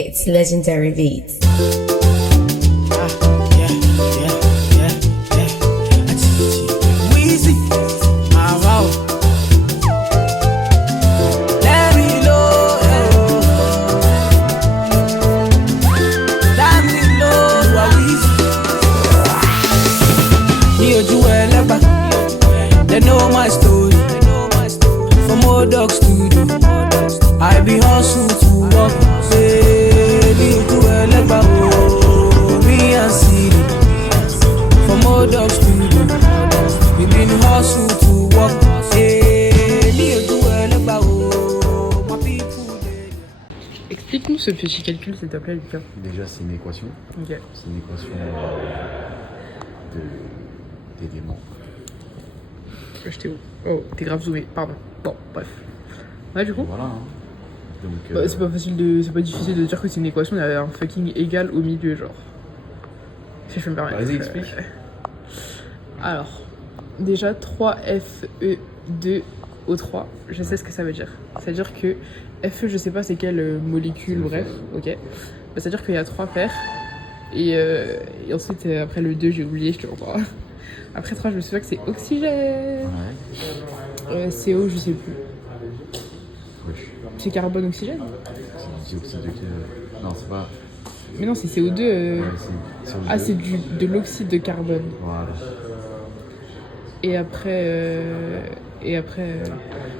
It's Legendary Beats. They know my story. From old dog studio, I be hustle to work. Baby, to me and city. From old dog studio, we been hustle to work. Explique-nous ce petit calcul, s'il te plaît, Lucas. Déjà, c'est une équation. Ok. C'est une équation d'éléments. J'étais où? Oh, t'es grave zoomé, pardon. Bon, bref. Ouais, du coup Voilà. Hein. Donc, bah, c'est pas difficile de dire que c'est une équation, il y a un fucking égal au milieu, genre. Si je peux me permettre. Vas-y, explique. Alors, déjà, 3Fe2O3, je sais ce que ça veut dire. C'est-à-dire que Fe, je sais pas c'est quelle molécule, bref, ok. Bah, c'est-à-dire qu'il y a 3 paires. Et ensuite, après le 2, j'ai oublié, je te reprends. Après 3, je me souviens que c'est oxygène. Ouais. CO, je sais plus. Oui. C'est carbone-oxygène. C'est dioxyde de... Non, c'est pas... Mais non, c'est CO2. Ouais, c'est Ah, c'est de l'oxyde de carbone. Voilà. Et après...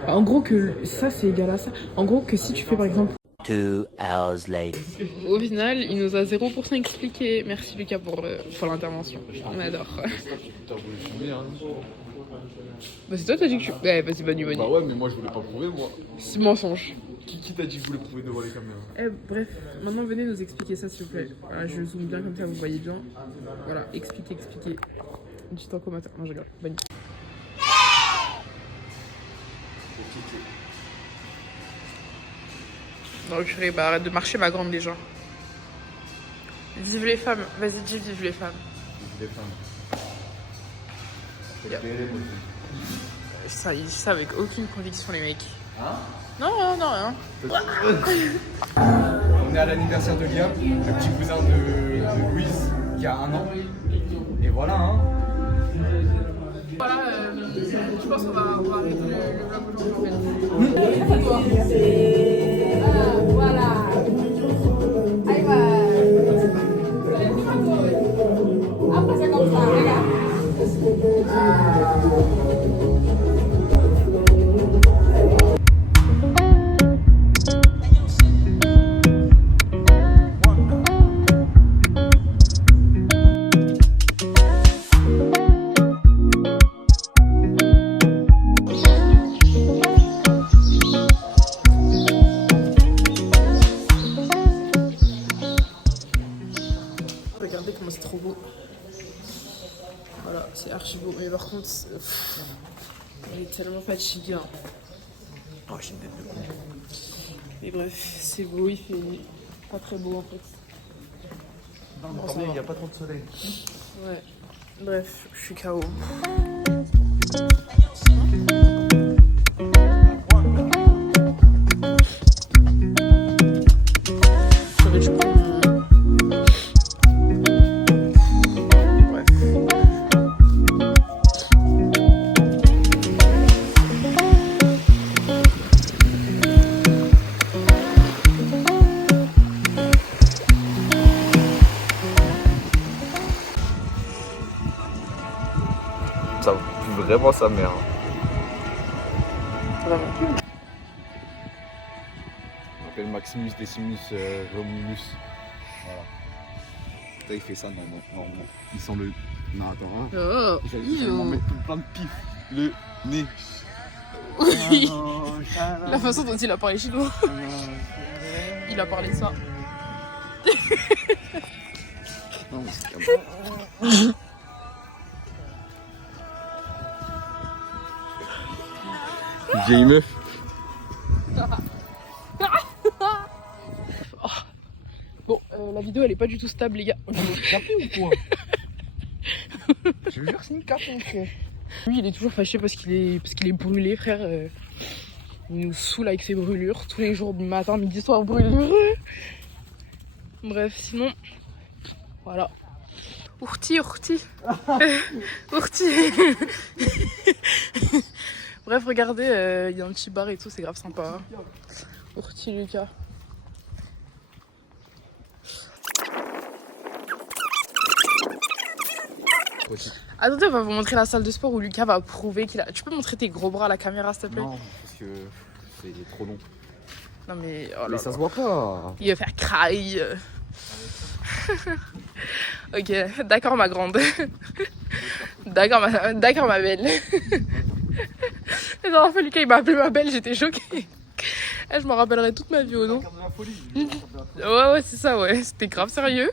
En gros, que ça, c'est égal à ça. En gros, que si tu fais par exemple... 2 hours later. Au final, il nous a 0% expliqué. Merci Lucas pour l'intervention. On adore. T'as voulu fumer, hein. Bah, c'est toi qui t'as dit que tu... Ouais, vas-y, bonne nuit. Bah ouais, mais moi je voulais pas prouver, moi. C'est mensonge. Qui t'a dit que je voulais prouver devant les caméras? Bref, maintenant venez nous expliquer ça s'il vous plaît. Voilà, je zoome bien comme ça, vous voyez bien. Voilà, expliquez. Dites en commentaire. Non, je rigole. Bonne nuit. Non, purée, bah arrête de marcher, ma grande, déjà. Vive les femmes. Vas-y, dis vive les femmes. Les femmes. Yeah. Ça, ils disent ça avec aucune conviction, les mecs. Hein? Non, rien. On est à l'anniversaire de Liam, le petit cousin de Louise, qui a 1 an. Et voilà, hein. Voilà, je pense qu'on va arrêter le vlog aujourd'hui en fait. Voilà. Ahí va. Après c'est comme ça, regarde. Regardez comment c'est trop beau. Voilà, c'est archi beau. Mais par contre, on est tellement fatigué. Hein. Oh, j'ai une bête de con. Mais bref, c'est beau, il fait pas très beau en fait. Non, mais attendez, il n'y a pas trop de soleil. Ouais. Bref, je suis KO. J'aurais dû prendre Ça pue vraiment sa mère. ça va. On appelle Maximus Decimus Romulus. Voilà. Putain, il fait ça, non. Il sent le... Non, attends, hein. Oh, J'allais m'en mettre plein de pif. Le nez. la façon dont il a parlé chinois. Il a parlé ça. Non, mais c'est comme Vieille meuf. Bon, la vidéo elle est pas du tout stable les gars. Capé ou quoi? Je jure, c'est une cape, mon frère. Lui il est toujours fâché parce qu'il est brûlé frère. Il nous saoule avec ses brûlures tous les jours du matin, midi, soir, brûlure. Bref, sinon, voilà. Ourti. Ourti. Bref, regardez, il y a un petit bar et tout, c'est grave sympa. Ourti Lucas. Attendez, on va vous montrer la salle de sport où Lucas va prouver qu'il a... Tu peux montrer tes gros bras à la caméra, s'il te plaît? Non, parce que c'est trop long. Non mais... Oh là Mais ça là. se voit pas. Il va faire craille. Ok, d'accord ma grande. D'accord ma belle. La dernière fois, Lucas il m'a appelé ma belle, j'étais choquée. Je m'en rappellerai toute ma vie au nom. Ouais, c'est ça, ouais. C'était grave sérieux.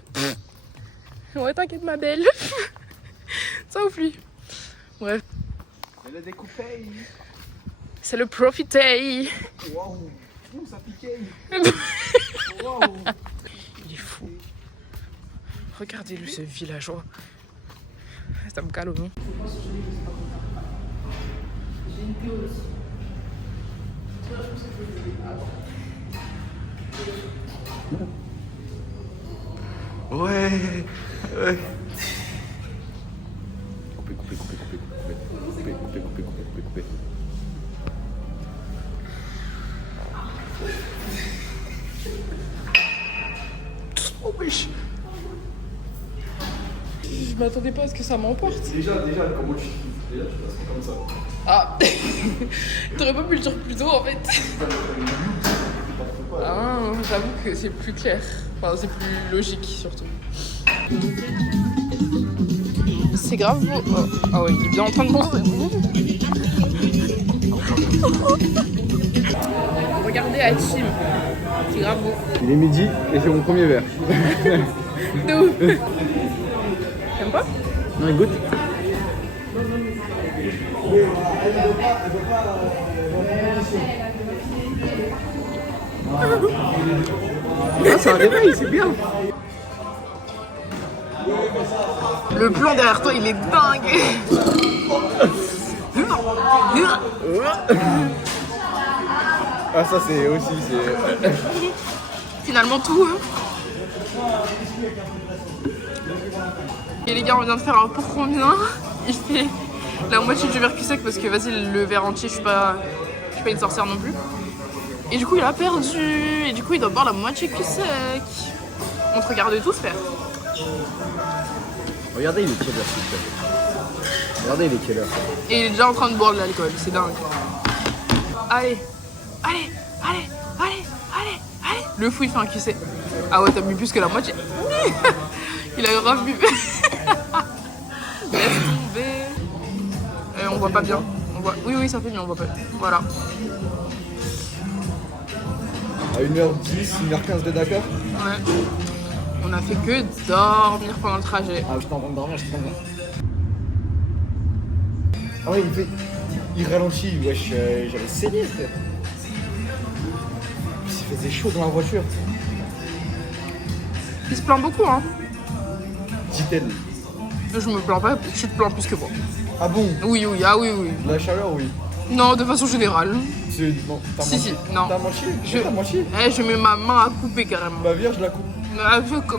Ouais, t'inquiète ma belle. Ça ouf lui. Bref. Elle a découpé. C'est le profité. Waouh. Ouh, ça piquait. Waouh. Il est fou. Regardez-lui ce villageois. Ça me cale au nom. J'ai une théorie. Ouais. Couper. Oh wesh. Je m'attendais pas à ce que ça m'emporte. Déjà, comment tu passes comme ça. Ah. T'aurais pas pu le dire plus tôt en fait. Ah, j'avoue que c'est plus clair. Enfin, c'est plus logique surtout. C'est grave beau. Oh. Ah ouais, il est bien en train de penser. Regardez Hachim. C'est grave beau. Il est midi et c'est mon premier verre. De ouf. T'aimes pas? Non, il goûte. Ah, c'est un réveil, c'est bien. Le plan derrière toi, il est dingue. Ah, ça c'est aussi, c'est... Finalement tout. Et les gars, on vient de faire un pour combien? Il fait la moitié du verre cul sec parce que vas-y, le verre entier, je suis pas une sorcière non plus. Et du coup, il a perdu. Et du coup, il doit boire la moitié cul sec. On te regarde tous faire. Regardez, il est quelle heure, s'il te plaît. Regardez, il est quelle heure. Et il est déjà en train de boire de l'alcool, c'est dingue. Allez. Le fou, il fait un cul sec. Ah ouais, t'as bu plus que la moitié. Il a grave bu. Laisse tomber. On voit pas bien. On voit... Oui, ça fait bien, on voit pas. Voilà. À 1h10, 1h15 de Dakar. Ouais. On a fait que dormir pendant le trajet. Ah, je t'en de dormir, je t'en Ah ouais, il ralentit, wesh, j'avais saigné, frère. Il faisait chaud dans la voiture. Il se plaint beaucoup, hein. Dit-elle. Je me plains pas, tu te plains plus que moi. Ah bon? Oui, ah oui. La chaleur, oui. Non, de façon générale. Non, t'as Si, menti. non. T'as menti? T'as menti? Je mets ma main à couper carrément. Bah viens, je la coupe.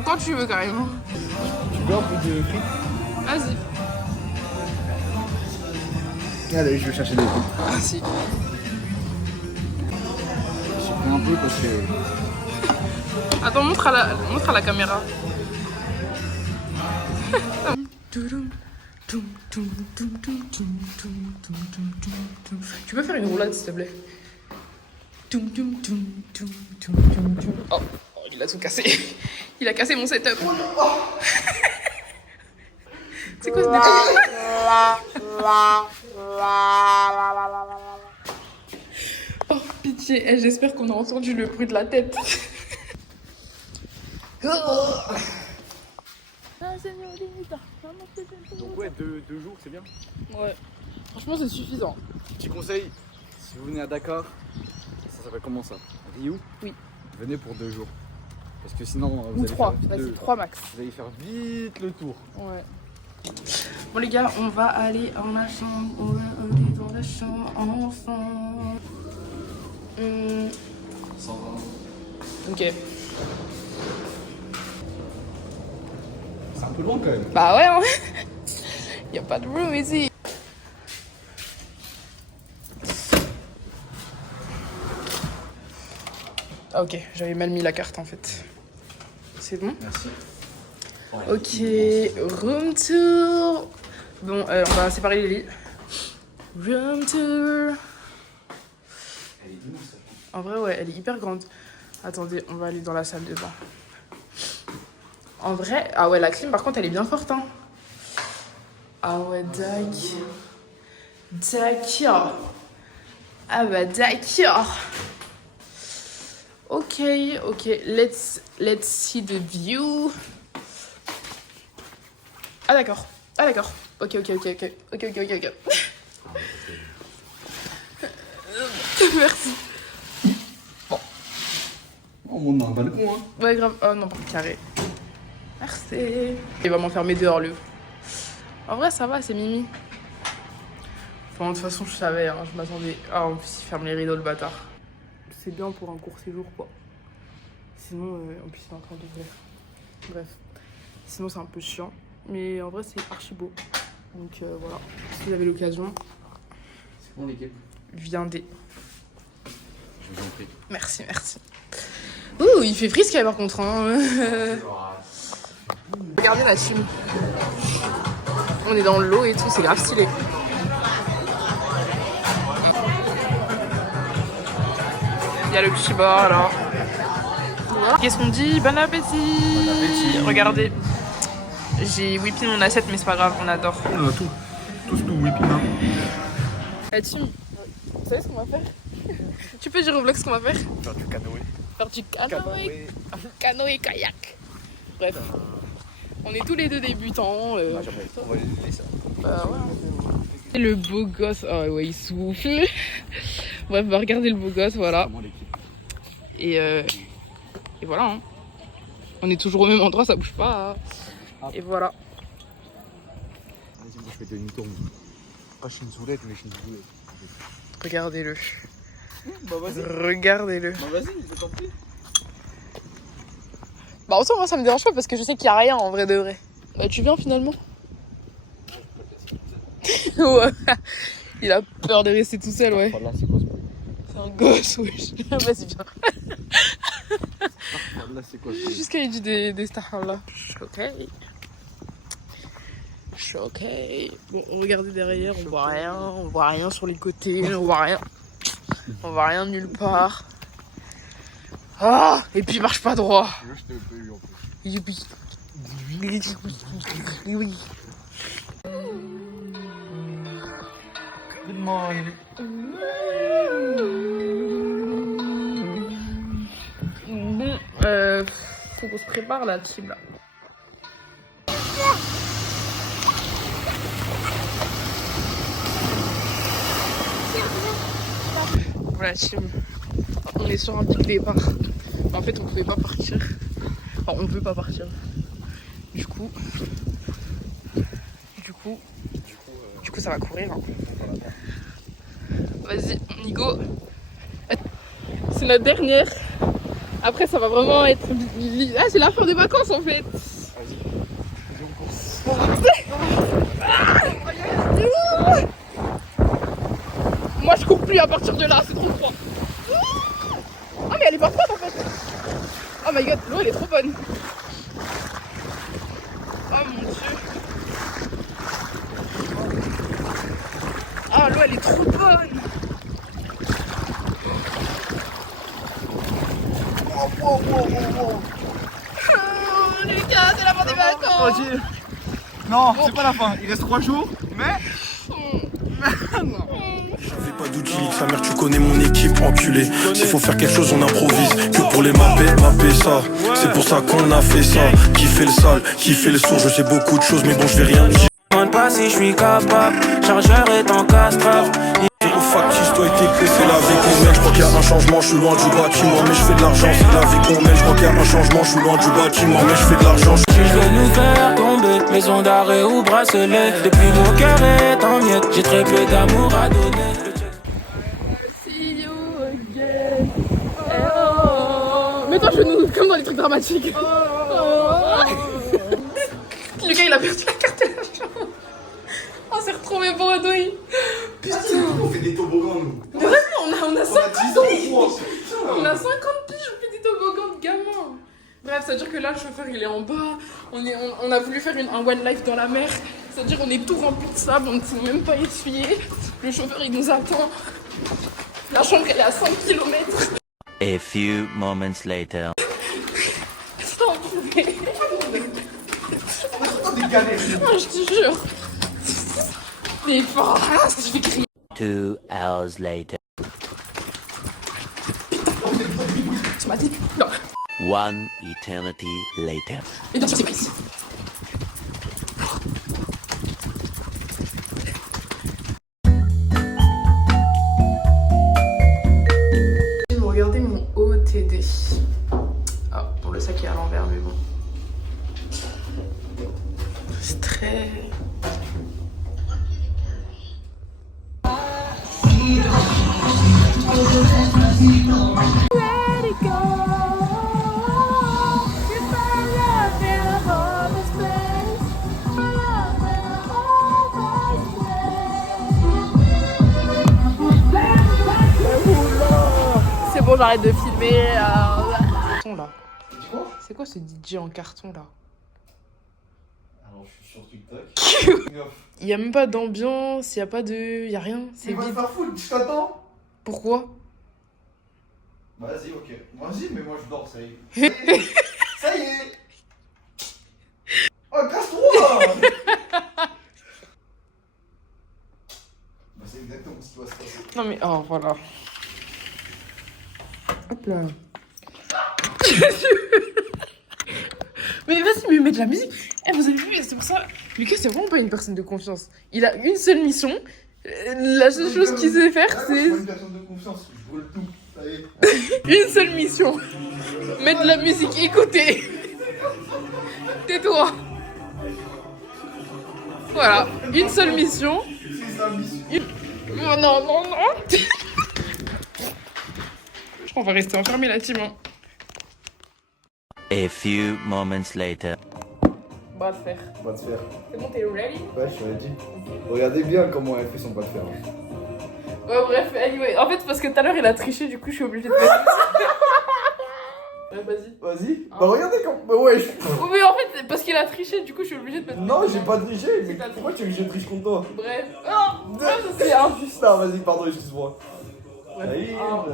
Quand tu veux carrément. Tu veux un peu de frites? Vas-y. Allez, je vais chercher des frites. Ah si. J'ai pris un peu parce que... Attends, montre à la caméra. Tu peux faire une roulade s'il te plaît? Oh, il a tout cassé. Il a cassé mon setup. C'est quoi ce délire? Oh pitié, j'espère qu'on a entendu le bruit de la tête. Donc ouais, deux jours, c'est bien. Ouais, franchement c'est suffisant. Petit conseil, si vous venez à Dakar, ça s'appelle comment ça? Rio? Oui. Venez pour 2 jours. Parce que sinon, vous Ou allez 3, faire vas-y 3 max. Vous allez faire vite le tour. Ouais. Bon les gars, on va aller en ma chambre, on va aller dans la chambre ensemble. 120. Ok. peu loin quand même. Bah ouais, hein. Y a pas de room ici. Ah ok, j'avais mal mis la carte en fait. C'est bon? Merci. Ok, room tour. Bon, on va séparer les lits. Room tour. Elle est immense. En vrai, ouais, elle est hyper grande. Attendez, on va aller dans la salle de bain. En vrai, ah ouais, la clim, par contre, elle est bien forte, hein. Ah ouais, d'accord. Ah bah d'accord. Ok, let's see the view. Ah d'accord. Ok. Merci. On monte dans le balcon, hein. Ouais, grave. Oh non, par carré. Merci. Il va m'enfermer dehors, le. En vrai, ça va, c'est Mimi. Enfin, de toute façon, je savais, hein, je m'attendais. Ah, en plus, il ferme les rideaux, le bâtard. C'est bien pour un court séjour, quoi. Sinon, en plus, il est en train d'ouvrir. Bref. Sinon, c'est un peu chiant. Mais en vrai, c'est archi beau. Donc, voilà. Si vous avez l'occasion, C'est bon l'équipe. viendez. Je vous en prie. Merci. Ouh, il fait frisquet par contre. Hein. Regardez la team. On est dans l'eau et tout, c'est grave stylé. Il y a le petit bar là. Voilà. Qu'est-ce qu'on dit? Bon appétit. Regardez. J'ai whippé mon assiette, mais c'est pas grave, on adore. On a tout. Tout ce que whipping, hein. La team, vous savez ce qu'on va faire? Tu peux dire au vlog ce qu'on va faire? Faire du canoë. Faire du canoë. Canoë kayak. Bref. On est tous les deux débutants. On va les laisser. Bah ouais. Et le beau gosse. Ah ouais, il souffle. Bref, bah regardez le beau gosse, voilà. Comment l'équipe. Et voilà. Hein. On est toujours au même endroit, ça bouge pas. Hein. Et voilà. Vas-y, moi je fais demi-tour. Pas chez une soulette, mais chez une soulette. Regardez-le. Bah vas-y. Regardez-le. Bah vas-y, je t'en prie. Bah autant moi ça me dérange pas parce que je sais qu'il y a rien en vrai de vrai. Bah tu viens finalement? Ouais. Il a peur de rester tout seul, ouais. Là, c'est quoi ce bruit? C'est un gosse, wesh. Vas-y, viens. Là, c'est quoi ce bruit? Jusqu'à il dit des stars là. Choqué. Bon, regardez derrière, on voit rien sur les côtés, on voit rien nulle part. Ah, et puis il marche pas droit. Je t'ai pas eu en plus. Oui. Good morning. Bon, faut qu'on se prépare la team là. Voilà, team. On est sur un petit départ. En fait, on pouvait pas partir. Enfin, on veut pas partir. Du coup, ça va courir. Hein. Vas-y, on y go. C'est notre dernière. Après, ça va vraiment être... Ah, c'est la fin des vacances, en fait. Moi, je cours plus à partir de là, c'est trop froid. Ah, mais elle est pas froide, en fait. Oh my god, l'eau, elle est trop bonne. Oh mon dieu. Ah, l'eau, elle est trop bonne. Wow. Oh, Lucas, c'est la fin des vacances. Tranquille. Non, c'est pas la fin. Il reste 3 jours, mais... J'avais pas d'outils, sa mère tu connais mon équipe enculé. S'il faut faire quelque chose on improvise. Que pour les mapper ça. C'est pour ça qu'on a fait ça. Qui fait le sale, qui fait le sourd. Je sais beaucoup de choses mais bon je vais rien dire. Je demande pas si je suis capable. Chargeur est en castrave. Zéro factice, toi et tes clés, c'est la vie qu'on mène. Je crois qu'il y a un changement, je suis loin du bâtiment. Mais je fais de l'argent, c'est la vie qu'on mène. Je crois qu'il y a un changement, je suis loin du bâtiment. Mais je fais de l'argent. Si je veux nous faire tomber, maison d'arrêt ou bracelet. Depuis mon cœur est en miettes, j'ai très peu d'amour à donner. See you again. Oh. Mets-toi à genoux, comme dans les trucs dramatiques. Oh. gars, il a perdu la carte de l'argent. On s'est retrouvés bredouilles. Putain. On fait des toboggans, nous. Mais vas-y, on a 50 piges. Putain. On a 50 piges, on fait des toboggans de gamin. Bref, ça veut dire que là, le chauffeur, il est en bas. On a voulu faire un one life dans la mer. C'est-à-dire qu'on est tout rempli de sable, on ne pouvait même pas essuyer. Le chauffeur, il nous attend. La chambre, elle est à 5 km. A few moments later. Sans bouger. Oh, je te jure. Mais je vais crier. 2 hours later. Tu m'as dit non. 1 eternity later. Et donc, c'est pris. Vous regardez mon OTD. Ah, bon, le sac est à l'envers, mais bon. C'est très... C'est bon, j'arrête de filmer. Là. C'est quoi ce DJ en carton là? Alors, je suis sur TikTok. Il y a même pas d'ambiance, il y a pas de... Il y a rien, c'est Il va te vide. faire foutre, je t'attends. Pourquoi? Vas-y, ok. Vas-y, mais moi je dors, ça y est. Ça y est. Oh, casse-toi. Bah, c'est exactement ce qui va se passer. Non mais... Oh, voilà. Hop là. Mais vas-y, mais mets de la musique. Eh, vous avez vu, c'est pour ça. Lucas, c'est vraiment pas une personne de confiance. Il a une seule mission. La seule chose qu'il sait faire, Je c'est... suis pas une personne de confiance, je brûle tout. Ça y est. Une seule mission. Mettre de la musique, écouter. Tais-toi. Voilà, une seule mission. C'est sa mission. Oh, non, non, non. Je crois qu'on va rester enfermés là, team. A few moments later. Bras de fer. Pas de fer. C'est bon, t'es ready? Ouais, je t'avais dit. Regardez bien comment elle fait son pas de fer. Ouais, bref, anyway. En fait, parce que tout à l'heure, il a triché, du coup, je suis obligée de mettre. Ouais, vas-y. Vas-y. Bah, regardez comme. Bah, ouais. Oh, mais en fait, parce qu'il a triché, du coup, je suis obligée de mettre. Non, j'ai pas triché. Mais t'as pourquoi tu veux que je triche contre toi? Bref. Oh, ça, c'est injuste. Non, vas-y, pardon, excuse-moi. Ouais. Allez, Un.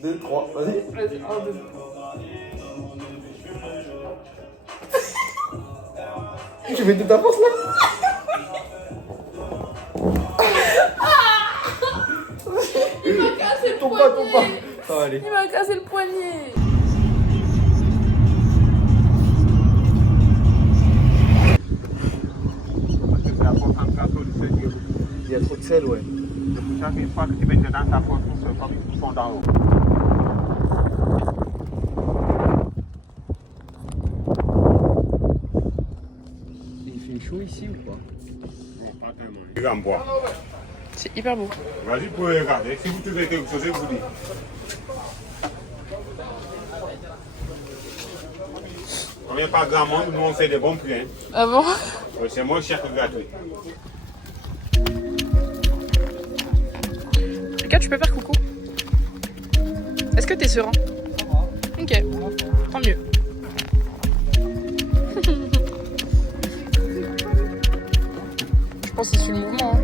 2, 3, vas-y. Vas-y, 1, 2. Tu mets de ta force là? Il m'a cassé le Tombe pas, tombe pas. poignet. Ah, allez. Il m'a cassé le poignet. Il y a trop de sel, ouais. Chaque fois que tu mets dedans, ça fonce comme ils font d'en haut. Il fait chaud ici ou pas? Non, pas tellement. Regarde, bois. C'est hyper beau. Vas-y, vous pouvez regarder. Si vous trouvez quelque chose, je vous dis. On vient pas grand monde, nous on fait des bons prix. Hein. Ah bon? C'est moins cher que gratuit. Lucas, tu peux faire coucou? Est-ce que t'es serein? Ok, tant mieux. Je pense qu'il suit le mouvement. Hein.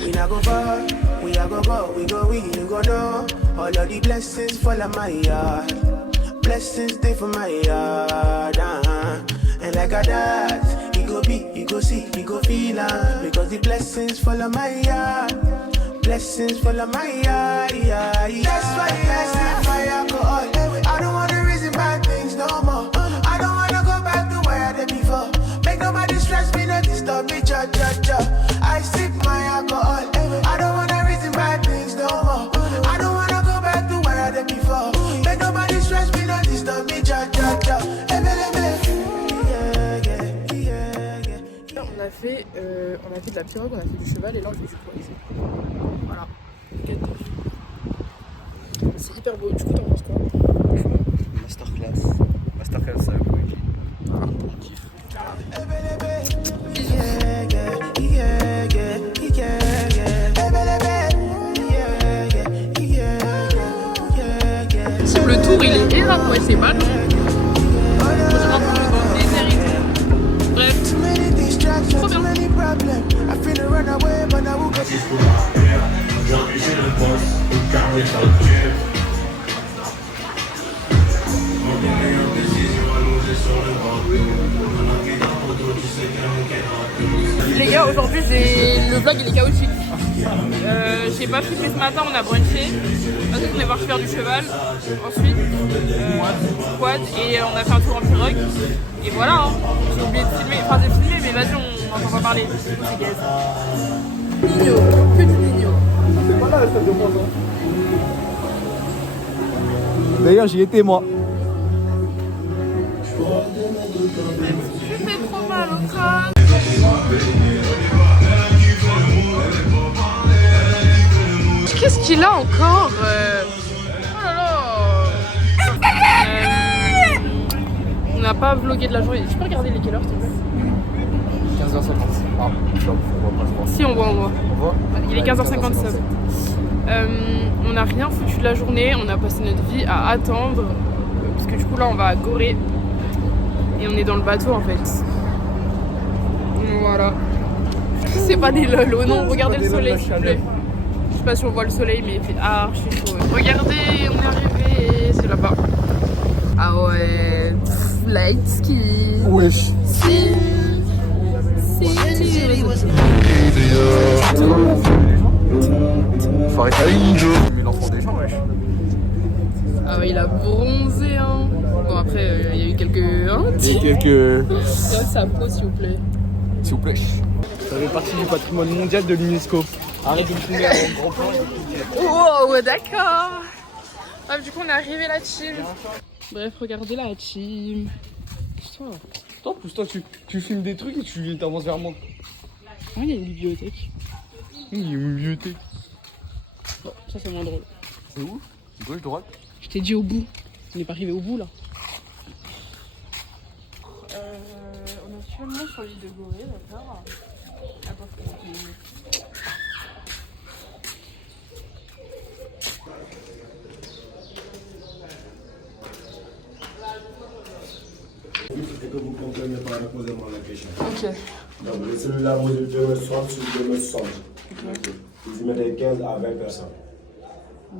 We not go far, we a go go, we go we, you go know. All of the blessings fall on my yard. Blessings stay for my yard, And like a that, you go be, you go see, you go feel because the blessings fall on my yard. Blessings fall on my yard, That's why I sip my alcohol. I don't wanna reason bad things no more. I don't wanna go back to where I did before. Make nobody stress me, not disturb me, cha. I sip my alcohol. I don't wanna reason bad things no more. I don't wanna go back to where I did before. Make nobody stress me, not disturb me, cha. On a fait de la pirogue, on a fait du cheval et là on fait du poids. Voilà. C'est hyper beau. Du coup, t'en penses quoi? Masterclass. Masterclass, ça. manger ses pâtes. On dirait un peu dans le désert et tout. Bref, trop bien. Les gars, aujourd'hui le vlog il est chaotique. J'ai pas filmé ce matin, on a brunché. Ensuite on est voir faire du cheval. Ensuite quad et on a fait un tour en pirogue. Et voilà, hein. J'ai oublié de filmer, enfin j'ai filmé mais vas-y on n'entend pas parler. C'est gaze. Nino, que du Nino. C'est pas là le stade de France. D'ailleurs j'y étais moi. Je fais trop mal au crâne. Qu'est-ce qu'il a encore Oh là là. On n'a pas vlogué de la journée. Tu peux regarder les quelle heure s'il te plaît? 15h50. Ah, on voit pas je pense. Si on voit. On voit. Il est 15h57. On n'a rien foutu de la journée. On a passé notre vie à attendre. Parce que du coup là on va à Gorée. Et on est dans le bateau en fait. Voilà. C'est pas des lol, oh non, regardez le soleil s'il vous plaît. Je sais pas si on voit le soleil mais il fait archi chaud. Regardez, on est arrivé, c'est là-bas. Ah ouais, light ski. Wesh. Si. L'enfant des gens wesh. Ah ouais, il a bronzé hein. Bon après, il y a eu quelques... Hein, Quelques... sa peau s'il vous plaît. S'il vous plaît. Ça fait partie du patrimoine mondial de l'UNESCO. Arrête de me filmer en grand plan. Wow, d'accord. Bref, du coup, on est arrivé à la team. Bref, regardez la team. Pousse-toi. Attends, pousse-toi, tu filmes des trucs et tu t'avances vers moi. Oh, il y a une bibliothèque. Il y a une bibliothèque. Bon, ça c'est moins drôle. C'est où? Gauche, droite? Je t'ai dit au bout. On n'est pas arrivé au bout là. On est actuellement sur l'île de Gorée, d'accord. Et que vous comprenez pas, posez-moi la question. Ok. Donc, celui-là, vous devez 60 sur 260. Vous y mettez 15 à 20 personnes.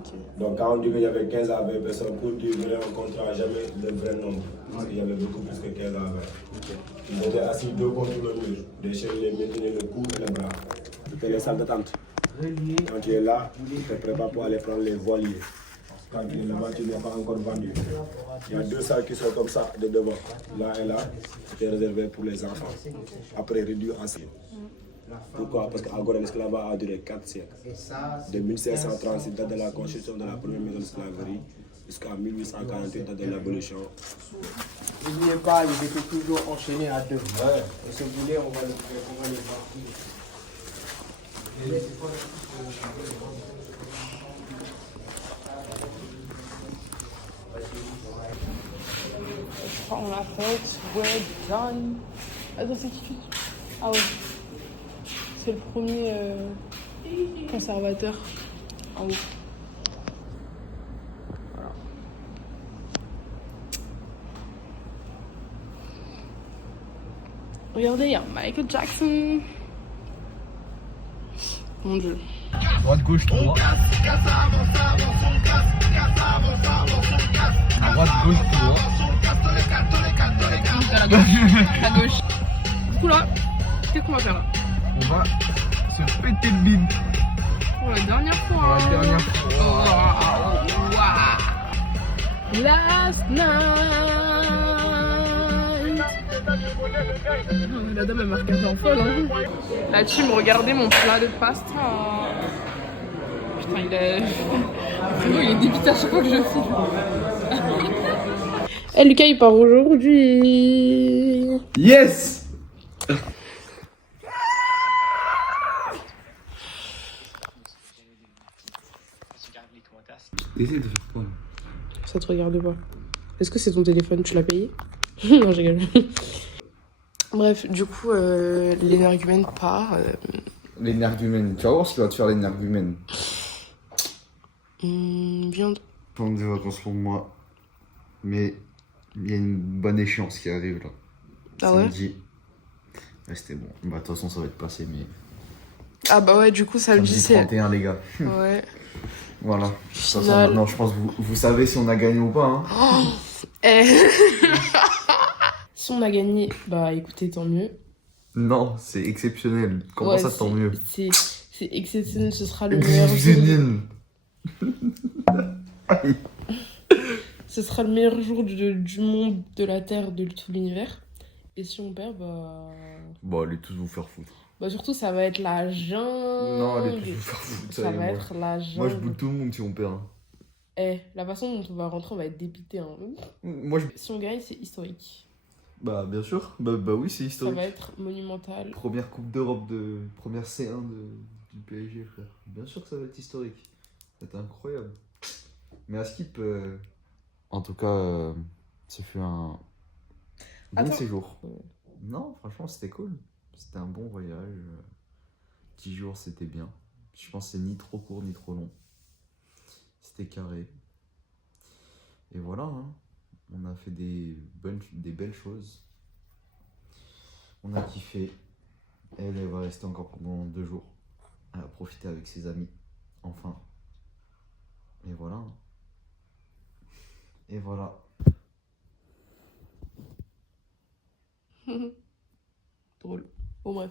Okay. Donc, quand on dit qu'il y avait 15 à 20 personnes, pour dire vrai, on ne comptera jamais le vrai nombre. Parce qu'il y avait beaucoup plus que 15 à 20. Ils étaient assis deux contre le mur. Des chaînes les maintenaient le cou et les bras. C'était les salles d'attente. Quand tu es là, tu te prépares pour aller prendre les voiliers. Quand tu es là-bas, tu n'es pas encore vendu. Il y a deux salles qui sont comme ça, de devant. Là et là, c'était réservé pour les enfants. Après, réduit en 6. Pourquoi? Parce qu'en Gorée, l'esclavage a duré 4 siècles. De 1536, date de la construction de la première maison d'esclaverie, jusqu'à 1848, date de l'abolition. N'oubliez pas, ils étaient toujours enchaînés à deux. Ouais. Et ce boulet, on va les voir. Je crois qu'on l'a fait. Well done. Attends, c'est qui? Ah ouais. C'est le premier conservateur en haut. Voilà. Regardez, il y a Michael Jackson. Mon Dieu. Droite, gauche, droite. Droite, gauche, droite. À la gauche. À gauche. Du coup là, qu'est-ce qu'on va faire là? On va se péter le bide. Pour la dernière fois. Pour la dernière fois. Wow. Last night. La dame elle m'a regardé en folle. Hein. La team, regardez mon plat de pasta. Putain, il est. Vraiment, il est débité à chaque fois que je filme. Eh, Lucas, il part aujourd'hui. Yes! Essaye de faire quoi là? Ça te regarde pas. Est-ce que c'est ton téléphone? Tu l'as payé? Non, je rigole. Bref, du coup, l'énergumène part. L'énergumène. Tu vas voir ce qu'il va te faire l'énergumène. Viande. Prendre des vacances pour moi. Mais il y a une bonne échéance qui arrive là. Ah ouais? Samedi. Ouais, c'était bon. Bah, de toute façon, ça va être passé, mais. Ah bah ouais, du coup, samedi c'est. 31, les gars. Ouais. Voilà. De toute façon, Final. maintenant, je pense que vous savez si on a gagné ou pas. Hein. Oh eh. Si on a gagné, bah écoutez, tant mieux. Non, c'est exceptionnel. Comment Ouais, ça, tant mieux? C'est exceptionnel, ce sera le meilleur jour. Ce sera le meilleur jour du monde, de la Terre, de tout l'univers. Et si on perd, bah... Bon, allez tous vous faire foutre. Bah surtout, ça va être la jungle. Non, allez tous vous faire foutre. Ça va être la jungle. Moi, je boude tout le monde si on perd. Hein. Eh, la façon dont on va rentrer, on va être dépité. Hein. Moi, Si on gagne, c'est historique. Bah, bien sûr. Bah oui, c'est historique. Ça va être monumental. Première Coupe d'Europe Première C1 du PSG, frère. Bien sûr que ça va être historique. Ça va être incroyable. Mais à Skip... En tout cas, ce fut un bon séjour. Non, franchement, c'était cool. C'était un bon voyage. 10 jours, c'était bien. Je pense que c'est ni trop court, ni trop long. C'était carré. Et voilà, hein. On a fait des belles choses. On a kiffé. Elle va rester encore pendant 2 jours. Elle va profiter avec ses amis. Enfin. Et voilà, hein. Et voilà. Drôle. Bon bref.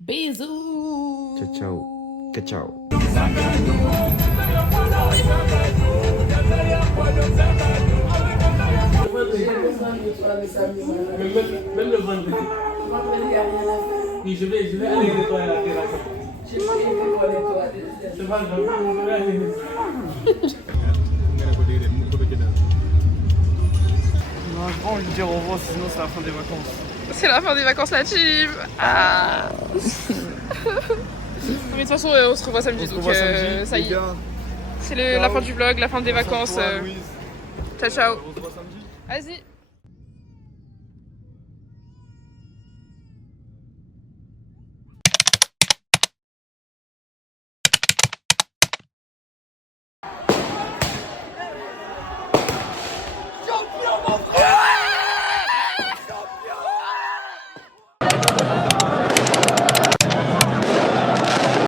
Bisous. Ciao ciao. Ciao ciao. Même le vendredi. Oui, je vais aller nettoyer la terrasse. C'est pas grave, je vais aller nettoyer. Non, j'ai pas envie de dire au revoir, sinon c'est la fin des vacances. C'est la fin des vacances, la team. Ah. Mais de toute façon, on se revoit samedi. Donc, ça y est. C'est la fin du vlog, la fin des vacances. Ciao, ciao. On se voit samedi. Vas-y.